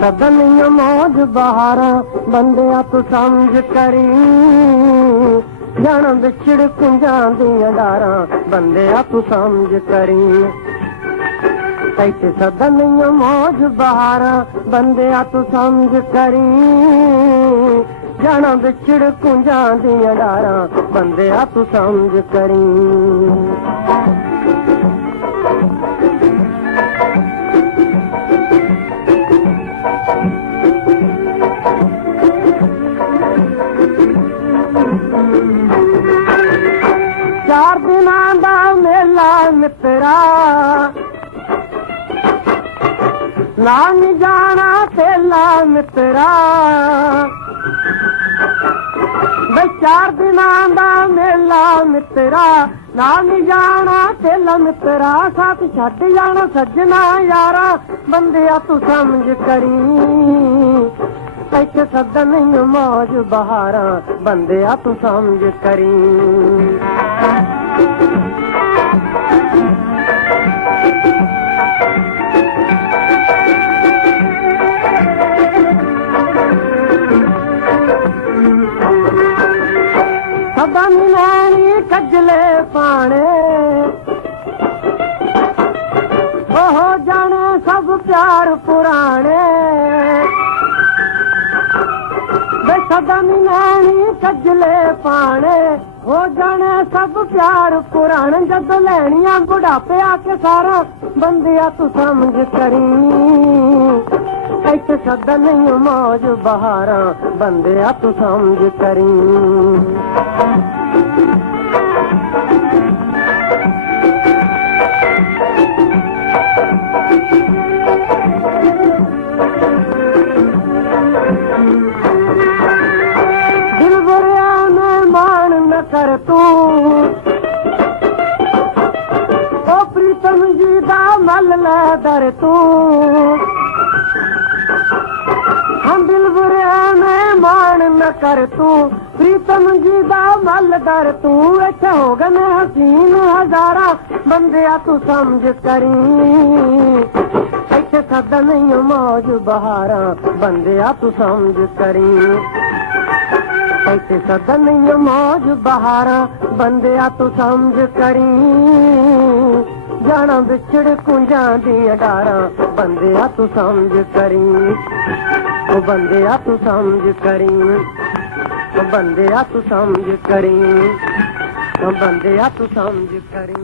सदनिया मौज बहारा बंदिया तू समझ करी जन विछड़ कुंजा दियां डारा बंदिया तू समझ करी कैसे सदनिया मौज बहारा बंदिया तू समझ करी जन विछड़ कुंजा दियां डारा बंदिया तू समझ करी चार दिनां दा मेला मित्रा ना नी जाना तेला मित्रा बे चार दिनां दा मेला मित्रा ना नी जाना तेला मित्रा साथ छड़ जाना सजना यारा बंदिया तू समझ करी कैसे सदन मौज बहारा बंदिया तू समझ करी सदन नैनी कजले पाने हो जाने सब प्यार पुराने सदन नैनी कजले पाने हो जाने सब प्यार पुराने जद लैनिया बुढ़ापे आके सारा बंदिया तू समझ करी कैसे सदन मौज बहारा बंदिया तू समझ करी कर तू ओ प्रीतम जी दा मल ले दर तू हम दिल बुरे में मान न कर तू प्रीतम जी दा मल दर तू इत्थे हो गए हसीन हजारा बंदिया तू समझ करी इत्थे सदन मौज बहारा बंदिया तू समझ करी कैसे सदन मौज बहारा बंदिया तू समझ करी जाना विछड़ कुंजा दियां डारा बंदिया तू समझ करी ओ बंदिया तू समझ करी ओ बंदिया तू समझ करी ओ बंदिया तू समझ करी।